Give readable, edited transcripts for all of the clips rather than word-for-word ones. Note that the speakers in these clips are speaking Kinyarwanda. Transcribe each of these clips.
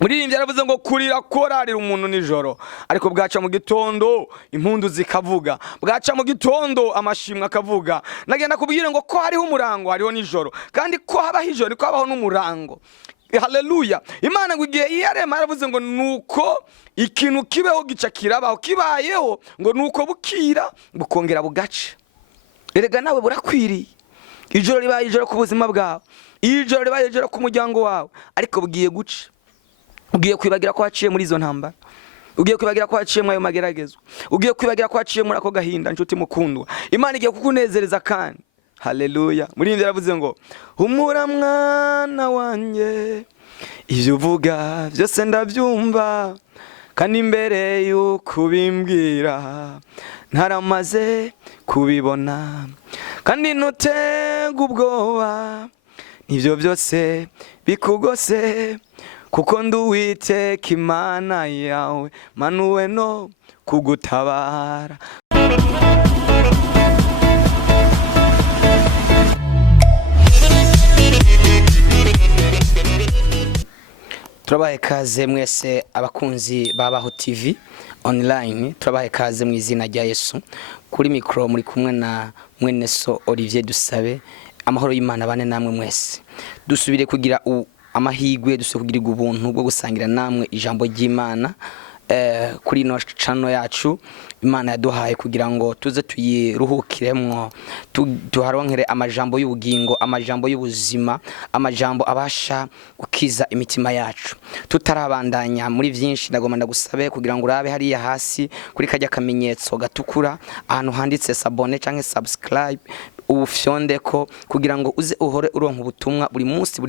Muririmbyi yaravuze ngo kurira korarira umuntu nijoro, ariko bwaca mu gitondo impundu zikavuga, bwaca mu gitondo amashimwe akavuga. Nagenda kubwira ngo ko hariho umurango hariho nijoro, kandi ko habaho ijoro niko habaho n'umurango. Haleluya. Imana ngo igihe yarema yaravuze ngo nuko ikintu kibeho gica kirabaho, kibayeho ngo nuko bukira bukongera bugaca. Erega nawe burakwiriye, ijoro ribaye ijoro ku buzima bwawe, ijoro ribaye ijoro ku muryango wawe, ariko bugiye guca. Ugiye kwibagira ko waciye muri izo ntambara, ugiye kwibagira ko waciye muri ayo mageragezwa, ugiye kwibagira ko waciye muri ako gahinda. Nshuti mukundwa, Imana igiye kukunezereza kandi. Haleluya. Muririmbyi yaravuze ngo humura mwana wanjye, ibyo uvuga byose ndabyumva, kandi imbere y'uko ubimbwira ntaramaze kubibona, kandi ntutege ubwoba n'ibyo byose bikugose, kuko ndi Uwiteka Imana yawe, manuwe no kugutabara. Turabahe kaze mwese abakunzi babaho TV online, turabahe kaze mu izina rya Yesu. Kuri mikro muri kumwe na mwene so Olivier Dusabe. Amahoro y'Imana bane namwe mwese. Dusubire kugira amahigwe, dusubire kugira ubuntu bwo gusangira namwe ijambo ry'Imana kuri no channel yacu Imana yaduhaye kugira ngo tuze tuyiruhukiremwo, tuharonkere amajambo y'ubugingo, amajambo y'ubuzima, amajambo abasha gukiza imitima yacu. Tutarabandanya muri byinshi, ndagomba ndagusabe kugira ngo urabe hariya hasi kuri kajya kamenyetso gatukura ahantu handitse s'abonner canke subscribe, ufyonde ko kugira ngo uze uhore uronka ubutumwa buri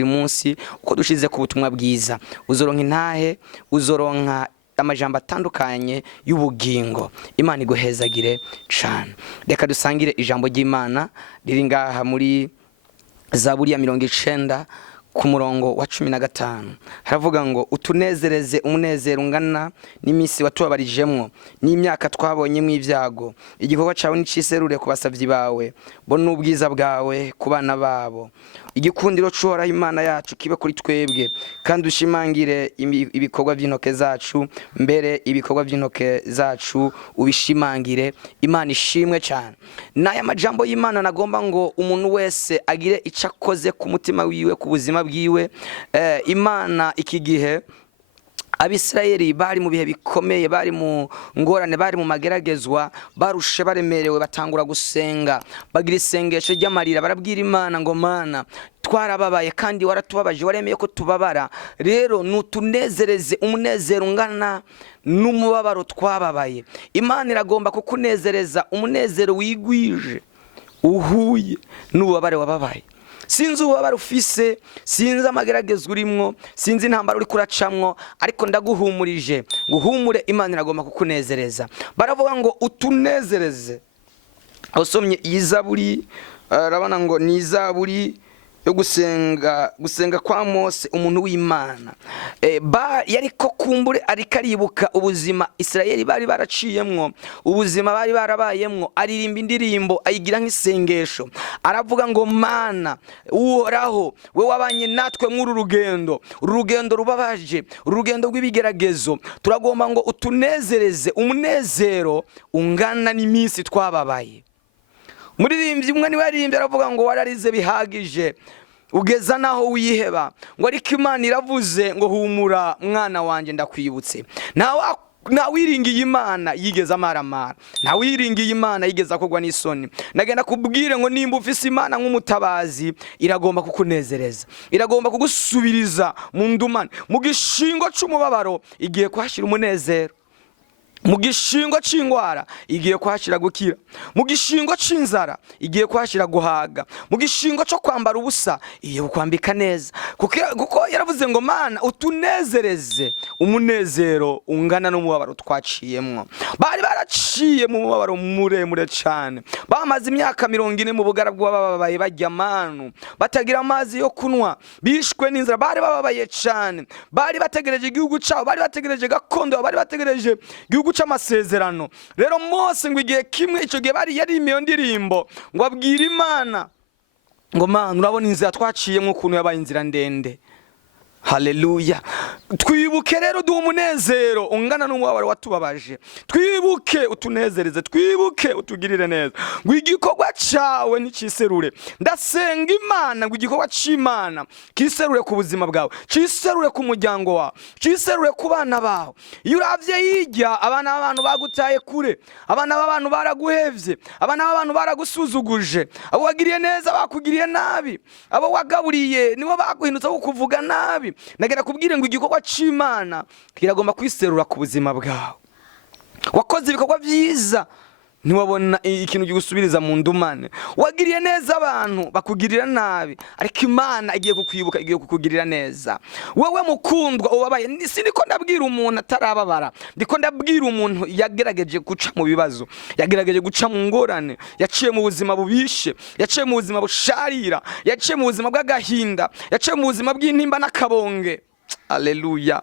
munsi uko dushize ku butumwa bwiza. Uzoronka intahe, uzoronka amajambo atandukanye y'ubugingo. Imana iguhezagire cyane. Reka dusangire ijambo ry'Imana riri ngaha muri Zaburi ya 90 ku murongo wa 15. Haravuga ngo utunezereze umunezero ungana n'iminsi watubabarijemwo n'imyaka twabonye mu ivyago, igikorwa cawe niciserure ku basavyi bawe, bo n'ubwiza bwawe ku bana babo. Igikundiro c'Uhoraho Imana yacu kibe kuri twebwe, kandi ushimangire ibikorwa by'intoke zacu, mbere ibikorwa by'intoke zacu ubishimangire. Imana ishimwe cyane. Naya majambo y'Imana nagomba ngo umuntu wese agire icakoze ku mutima wiwe, ku buzima bwiwe. Imana iki gihe Abisirayeli bari mu bihe bikomeye, bari mu ngorane, bari mu mageragezwa, barushe baremerewe, batangura gusenga, bagira isengesho ry'amarira, barabwira Imana ngo Mana twarababaye kandi waratubabaje, waremeye ko tubabara, rero nutunezereze umunezero ungana n'umubabaro twababaye. Imana iragomba kukunezereza umunezero wigwije uhuye n'ububabare wababaye. Sinzi ububabare ufise, sinzi amageragezwa urimwo, sinzi intambara uri kuracamwo, ariko ndaguhumurije, guhumure, Imana iragomba kukunezereza. Baravuga ngo utunezereze. Usomye iyi Zaburi, urabona ngo ni Zaburi yo gusenga kwa Mose, umuntu w'Imana. Yariko kumbure ariko aribuka ubuzima Isirayeli bari baraciyemwo, ubuzima bari barabayemwo, aririmba indirimbo ayigira nk'isengesho. Aravuga ngo Mana Uhoraho, we wabanye natwe muri urugendo rubabaje, urugendo rw'ibigeragezo. Turagomba ngo utunezereze umunezero ungana n'iminsi twababaye. Muririmbyi umwe niwe yaririmbye aravuga ngo wararize bihagije ugeza naho wiheba, ngo ariko Imana iravuze ngo humura mwana wanje ndakwibutse. Nta wiringiye Imana yigeze amaramara, nta wiringiye Imana yigeze akogwa n'isoni. Nagenda kubwire ngo nimba ufise Imana nk'umutabazi, iragomba kukunezereza, iragomba kugusubiriza mu ndumane, mu gishingo c'umubabaro igiye kuhashira umunezero, mu gishingo c'ingwara igiye kuhashira gukira, mu gishingo c'inzara igiye kuhashira guhaga, mu gishingo cyo kwambara ubusa igiye kukwambika neza, kuko yaravuze ngo Mana utunezereze umunezero ungana n'umubabaro twaciyemwo. Bari baraciye mu mubabaro muremure cyane, bamaze imyaka 40 mu bugarabwo, bababaye bajya manu, batagira amazi yo kunwa, bishwe n'inzara, bari bababaye cyane, bari bategereje igihugu cyawo, bari bategereje gakondo, bari bategereje igihugu c'amasezerano. Rero Mose ngo igihe kimwe ico gihe bari yarimiye ndirimbo ngo abwira Imana ngo Mana urabona inzira twaciyemwo ukuntu yabaye inzira ndende. Haleluya. Twibuke rero duha umunezero ungana n'umubabaro watubabaje. Twibuke utunezereze, twibuke utugirire neza. Ngo igikorwa cyawe ntikiserure. Ndasenga Imana ngo igikorwa cy'Imana kiserure ku buzima bwawe, kiserure ku muryango wawe, kiserure ku bana bawe. Iyo uravye hirya abana b'abantu bagutaye kure, abana b'abantu baraguhevye, abana b'abantu baragusuzuguje, abo wagiriye neza bakugiriye nabi, abo wagaburiye nibo baguhindutse kukuvuga nabi. Nagera kubwire ngo igikorwa cy'Imana kiragomba kwiserura ku buzima bwawe. Wakoze ibikorwa byiza ntiwabona ikintu gigusubiriza mu ndumane. Wagiriye neza abantu bakugirira nabi, ariko Imana igiye kukwibuka, igiye kukugirira neza. Wewe mukundwa ubabaye, siniko ndabwira umuntu atarababara, ndiko ndabwira umuntu yagerageje guca mu bibazo, yagerageje guca mu ngorane, yaciye mu buzima bubishe, yaciye mu buzima busharira, yaciye mu buzima bw'agahinda, yaciye mu buzima bw'intimba n'akabonge. Haleluya.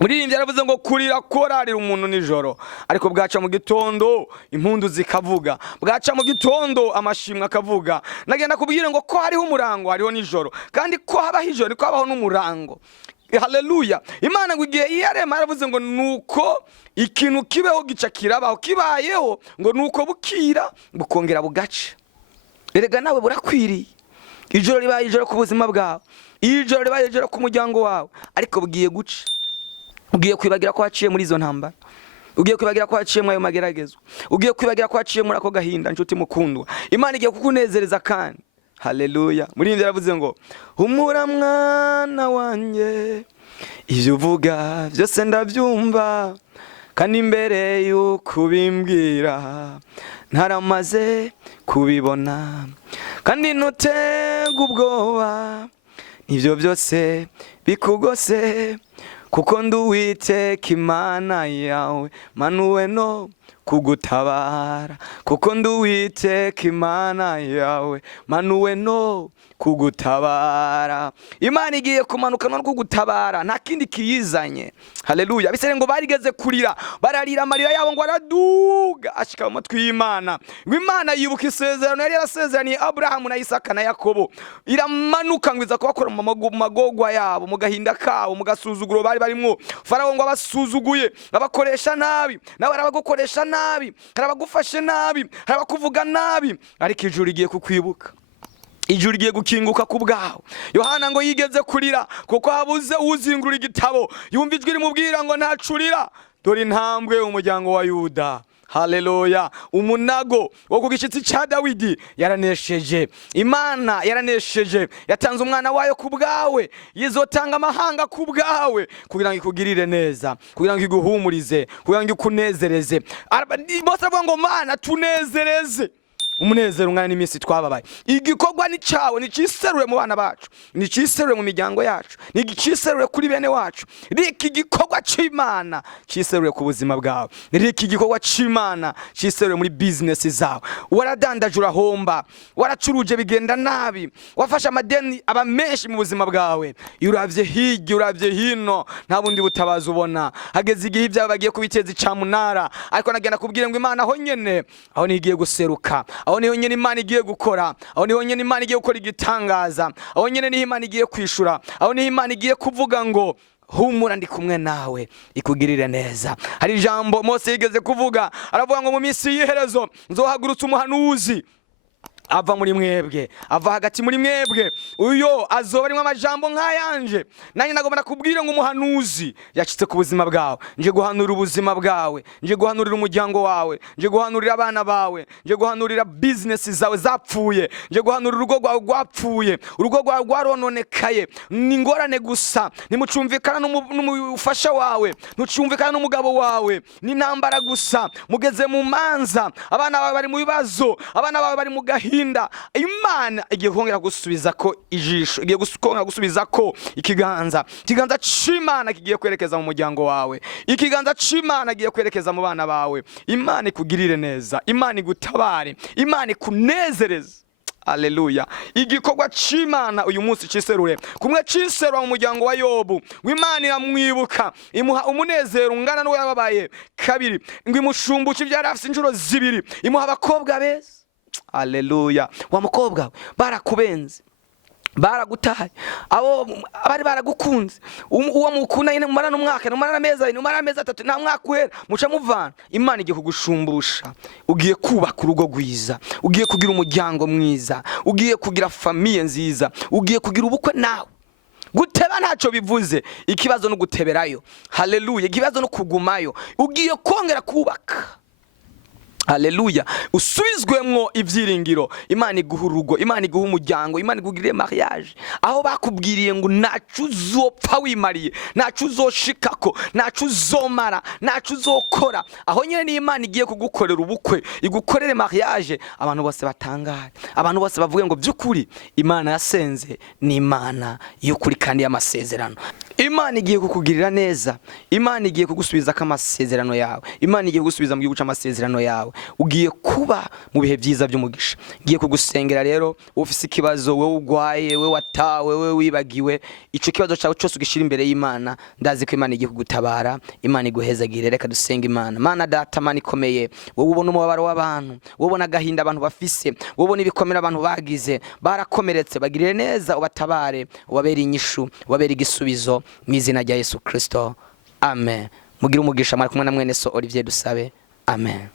Muririmbyi yaravuze ngo kurira korarira umuntu nijoro, ariko bwaca mu gitondo impundu zikavuga, bwaca mu gitondo amashimwe akavuga. Nagenda kubwire ngo ko hariho umurango hariho nijoro, kandi ko habaho ijoro ko habaho n'umurango. Haleluya. Imana ngo igihe iyarema yaravuze ngo nuko ikintu kibeho gica kirabaho, kibayeho ngo nuko bukira bukongera bugaca. Erega nawe burakwiriye. Ijoro ribaye ijoro ku buzima bwawe, ijoro ribaye ijoro ku muryango wawe, ariko bugiye guca. Ugiye kwibagira ko waciye muri izo ntambara, ugiye kwibagira ko waciye mu ayo mageragezwa, ugiye kwibagira ko waciye muri ako gahinda. Nshuti mukundwa, Imana igiye kukunezereza kandi. Haleluya. Muririmbyi yaravuze ngo humura mwana wanjye, ivyo uvuga byose ndabyumva, kandi imbere y'uko ubimbwira ntaramaze kubibona, kandi ntutega ubwoba n'ivyo byose bikugose, kuko nduwiteka Imana yawe manuwe no kugutabara, kuko nduwiteka Imana yawe manuwe no kugutabara. Imana igiye kumanuka no kugutabara, nta kindi kiyizanye. Haleluya. Bisere ngo barigeze kurira, bararira amarira yabo ngo araduga ashika mu matwi y'Imana. Ngo Imana yibuka isezerano yari yarasezeraniye Abrahamu na Isaka na Yakobo, iramanuka ngo iza kubakora mu magogwa yabo, mu gahinda kabo, mu gasuzuguro bari barimo. Farawo ngo abasuzuguye, abakoresha nabi, nawe arabagukoresha nabi, arabagufashe nabi, arabakuvuga nabi, ariko ijuru igiye kukwibuka, ijuru igiye gukinguka ku bwawe. Yohana ngo yigeze kurira kuko habuze uzingura igitabo, yumva ijwi rimubwira ngo ntacurira, dore intambwe umuryango wa Yuda. Haleluya. Umunago wo ku gishitsi cya Dawidi yaranesheje. Imana yaranesheje, yatanze umwana wayo ku bwawe, yizotanga amahanga ku bwawe, kugira ngo ikugirire neza, kugira ngo iguhumurize, kugira ngo ikunezereze. Bose bavuga ngo Mana tunezereze. Umunezero ungana n'iminsi twababaye. Igikorwa ni cyawe, nikiserure mu bana bacu, nikiserure mu miryango yacu, nikiserure kuri bene wacu. Riki igikorwa cy'Imana kiserure ku buzima bwawe, riki igikorwa cy'Imana kiserure muri business zawe. Waradandaje urahomba, waracuruje bigenda nabi, wafashe amadeni aba menshi mu buzima bwawe, uravye hirya uravye hino nta bundi butabaza ubona. Hageze igihe ibyawe bagiye kubiteza icamunara, ariko nagenda kubwire ngo Imana aho nyene, aho nigiye guseruka, aho niho nyene Imana igiye gukora, aho niho nyene Imana igiye gukora igitangaza, aho nyene niho Imana igiye kwishura, aho niho Imana igiye kuvuga ngo humura ndi kumwe nawe ikugirire neza. Hari ijambo Mose yigeze kuvuga, aravuga ngo mu minsi y'iherezo nzohagurutsa umuhanuzi ava muri mwebwe, ava hagati muri mwebwe, uyo azoba arimo amajambo nk'ayanje. Nanjye nagomba kubwira ngo umuhanuzi yacitse ku buzima bwawe, nje guhanura ubuzima bwawe, nje guhanurira umuryango wawe, nje guhanurira abana bawe, nje guhanurira business zawe zapfuye, nje guhanurira urugo rwawe rwapfuye, urugo rwawe rwarononekaye, n'ingorane gusa, nimucumvikana n'umufasha wawe, ntucumvikana n'umugabo wawe, n'intambara gusa, mugeze mu manza, abana bawe bari mu bibazo, abana bawe bari mu gahinda. Imana igiye kongera gusubiza ko ijisho, igiye kongera gusubiza ko ikiganza c'Imana kigiye kwerekeza mu muryango wawe, ikiganza c'Imana kigiye kwerekeza mu bana bawe. Imana ikugirire neza, Imana igutabare, Imana ikunezereze. Haleluya. Igikorwa c'Imana uyu munsi ciserure, kumwe ciserura mu muryango wa Yobu, ngo Imana iramwibuka, imuha umunezero ungana n'uwo yababaye kabiri, ngo imushumbuce ivyari afise inshuro zibiri, imuha abakobwa beza. Haleluya. Wa mukobwa barakubenze, baragutaye, abo bari baragukunze, uwo mukunda nyine mumara n'umwaka, mumara n'amezi abiri, mumara n'amezi atatu, nta mwaka uhera muca muvana. Imana igiye kugushumbusha, ugiye kubaka urugo rwiza, ugiye kugira umuryango mwiza, ugiye kugira famiye nziza, ugiye kugira ubukwe nawe. Guteba ntacyo bivuze, ikibazo no guteberayo. Haleluya. Ikibazo no kugumayo, ugiye kongera kubaka. Haleluya. Usubizwemwo ibyiringiro. Imana iguha urugo, Imana iguha umuryango, Imana igugirire mariage. Aho bakubwiriye ngo nacu uzopfa wimariye, nacu uzoshikako, nacu uzomara, nacu uzokora, aho nyene ni Imana igiye kugukorera ubukwe, igukorere mariage. Abantu bose batangaye, abantu bose bavuge ngo by'ukuri Imana yasenze ni Imana y'ukuri kandi y'amasezerano. Imana igiye kukugirira neza, Imana igiye kugusubiza amasezerano yawe, Imana igiye kugusubiza mu gihugu cy'amasezerano yawe. Ugiye kuba mu bihe byiza by'umugisha. Ngiye kugusengera rero, ufise ikibazo, wewe ugwaye, wewe watawe, wewe wibagiwe, ico kibazo cyawe cyose ugishira imbere y'Imana, ndazi ko Imana igiye kugutabara, Imana iguhezagire. Reka dusenga Imana. Mana data, Mana ikomeye, wowe ubona umubabaro w'abantu, wowe ubona agahinda abantu bafise, wowe ubona ibikomere abantu bagize, barakomeretse, bagirire neza, ubatabare, ubabere inyishu, ubabere igisubizo mu izina rya Yesu Kristo. Amen. Mugira umugisha. Mwari kumwe na mwene so Olivier Dusabe. Amen.